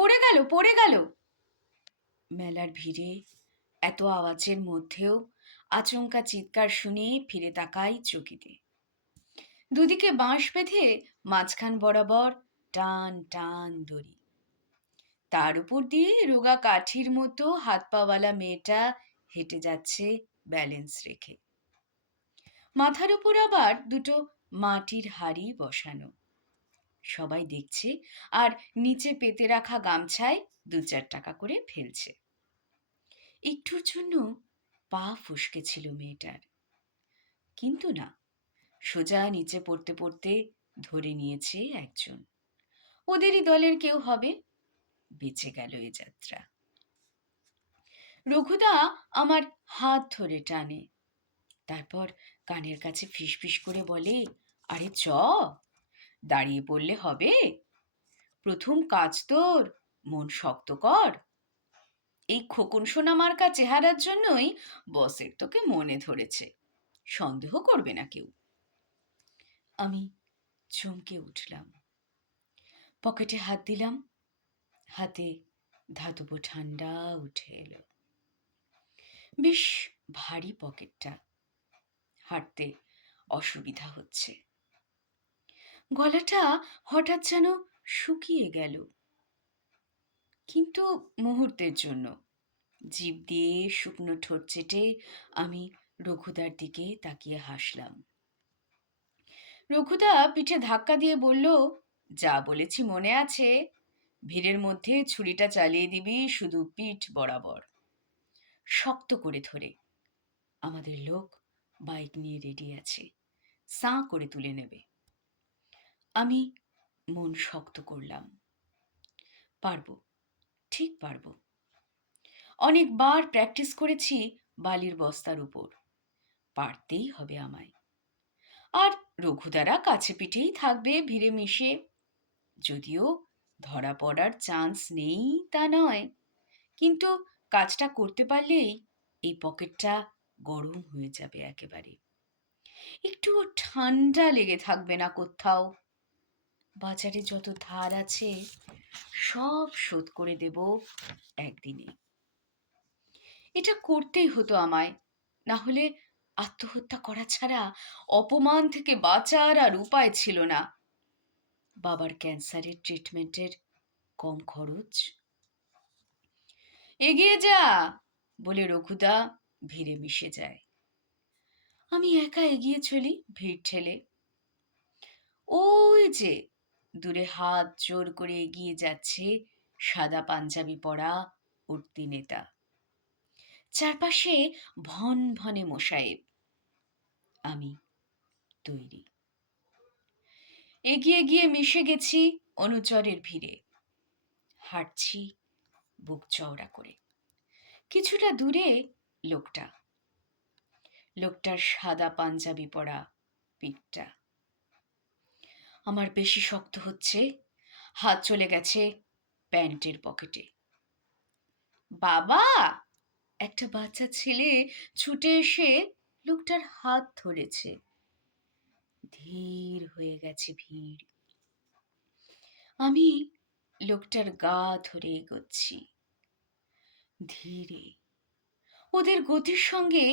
পড়ে গেল। মেলার ভিড়ে এত আওয়াজের মধ্যেও আচমকা চিৎকার শুনে ফিরে তাকাই চকিতে। দুদিকে বাঁশ বেঁধে মাঝখান বরাবর টান টান দড়ি, তার উপর দিয়ে রোগা কাঠির মতো হাত পাওয়ালা মেয়েটা হেঁটে যাচ্ছে ব্যালেন্স রেখে। মাথার উপর আবার দুটো মাটির হাঁড়ি বসানো। সবাই দেখছে আর নিচে পেতে রাখা গামছায় 2-4 টাকা করে ফেলছে। একটুর জন্য পা ফসকে ছিল মেয়েটার, কিন্তু না, সোজা নিচে পড়তে পড়তে ধরে নিয়েছে একজন। ওদেরই দলের কেউ হবে। বেঁচে গেল এ যাত্রা। রঘুদা আমার হাত ধরে টানে, তারপর কানের কাছে ফিসফিস করে বলে, আরে চ, দাঁড়িয়ে পড়লে হবে? প্রথম কাজ তোর, মন শক্ত কর। এই খোকন সোনা মার্কা চেহারার জন্যই বসের তোকে মনে ধরেছে, সন্দেহ করবে না কেউ। আমি চমকে উঠলাম, পকেটে হাত দিলাম, হাতে ধাতব ঠান্ডা উঠে এলো। বেশ ভারী পকেটটা, হাঁটতে অসুবিধা হচ্ছে। গলাটা হঠাৎ যেন শুকিয়ে গেল, কিন্তু মুহূর্তের জন্য। জিভ দিয়ে শুকনো ঠোঁট চেটে আমি রঘুদার দিকে তাকিয়ে হাসলাম। রঘুদা পিঠে ধাক্কা দিয়ে বলল, যা বলেছি মনে আছে? ভিড়ের মধ্যে ছুরিটা চালিয়ে দিবি শুধু পিঠ বরাবর, শক্ত করে ধরে। আমাদের লোক বাইক নিয়ে রেডি আছে, সাঁ করে তুলে নেবে। আমি মন শক্ত করলাম, পারবো, ঠিক পারবো। অনেকবার প্র্যাকটিস করেছি বালির বস্তার উপর, পারতেই হবে আমায়। আর রঘুদারা কাছে পিঠেই থাকবে ভিড়ে মিশে, যদিও ধরা পড়ার চান্স নেই তা নয়, কিন্তু কাজটা করতে পারলেই এই পকেটটা গরম হয়ে যাবে একেবারে, একটু ঠান্ডা লেগে থাকবে না কোথাও। বাজারে যত ধার আছে সব শোধ করে দেব একদিনে। এটা করতেই হতো আমায়, না হলে আত্মহত্যা করা ছাড়া অপমান থেকে বাঁচার আর উপায় ছিল না। বাবার ক্যান্সারের ট্রিটমেন্টের কম খরচ। এগিয়ে যা বলে রঘুদা ভিড়ে মিশে যায়। আমি একা এগিয়ে চলি ভিড় ঠেলে। ওই যে দূরে হাত জোর করে এগিয়ে যাচ্ছে সাদা পাঞ্জাবি পরা উঠতি নেতা, চারপাশে ভন ভনে মোসায়েব। আমি তৈরি। এগিয়ে গিয়ে মিশে গেছি অনুচরের ভিড়ে, হাঁটছি বুক চওড়া করে। কিছুটা দূরে লোকটা, লোকটার সাদা পাঞ্জাবি পরা পিঠটা। আমার বেশি শক্ত হচ্ছে, হাত চলে গেছে প্যান্টের পকেটে। বাবা! একটা বাচ্চা ছেলে ছুটে এসে লোকটার হাত ধরেছে। ধীর হয়ে গেছে ভিড়। আমি লোকটার গা ধরে এগোচ্ছি ধীরে, ওদের গতির সঙ্গে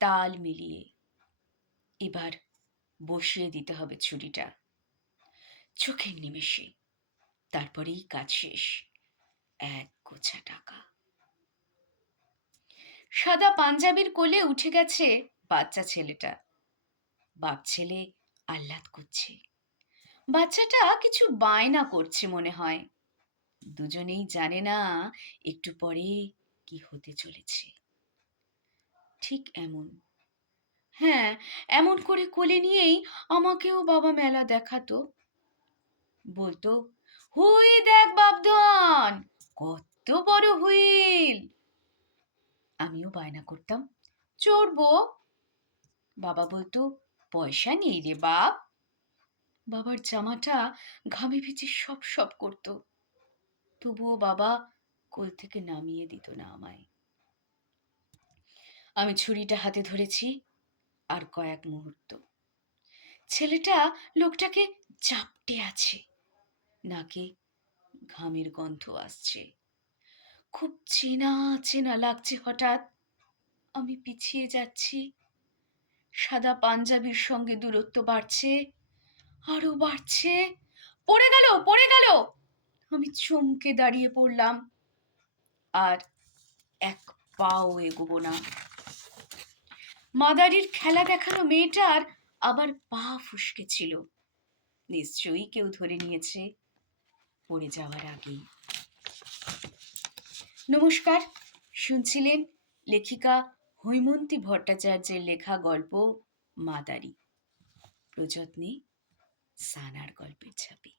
তাল মিলিয়ে। এবার বসিয়ে দিতে হবে ছুরিটা, চোখের নিমেষে, তারপরেই কাজ শেষ। এক গোছা টাকা। সাদা পাঞ্জাবির কোলে উঠে গেছে বাচ্চা ছেলেটা। বাপ ছেলে আহ্লাদ করছে। বাচ্চাটা কিছু বায়না করছে মনে হয়। দুজনেই জানে না একটু পরে কি হতে চলেছে। ঠিক এমন, হ্যাঁ, এমন করে কোলে নিয়েই আমাকেও বাবা মেলা দেখাতো। বলতো, হুই দেখ বাপধন, কত বড় হুইল। আমিও বায়না করতাম, চড়বো। বাবা বলতো, পয়সা নেই রে বাপ। বাবার জামাটা ঘামে ভিজে সপ সপ করতো, তবুও বাবা কোল থেকে নামিয়ে দিত না আমায়। আমি ছুরিটা হাতে ধরেছি, আর কয়েক মুহূর্ত। ছেলেটা লোকটাকে চাপটে আছে, নাকে ঘামের গন্ধ আসছে। খুব চেনা চেনা লাগছে হঠাৎ। আমি পিছিয়ে যাচ্ছি। সাদা পাঞ্জাবির সঙ্গে দূরত্ব বাড়ছে, আরো বাড়ছে। পড়ে গেল, পড়ে গেল! আমি চমকে দাঁড়িয়ে পড়লাম। আর এক পাও এগোবো না। মাদারির খেলা দেখানো মেয়েটার আবার পা ফসকেছিল। নিশ্চয়ই কেউ ধরে নিয়েছে পড়ে যাওয়ার আগেই। নমস্কার, শুনছিলেন লেখিকা হৈমন্তী ভট্টাচার্যের লেখা গল্প মাদারি। প্রযত্নে সানার গল্পের ছাপি।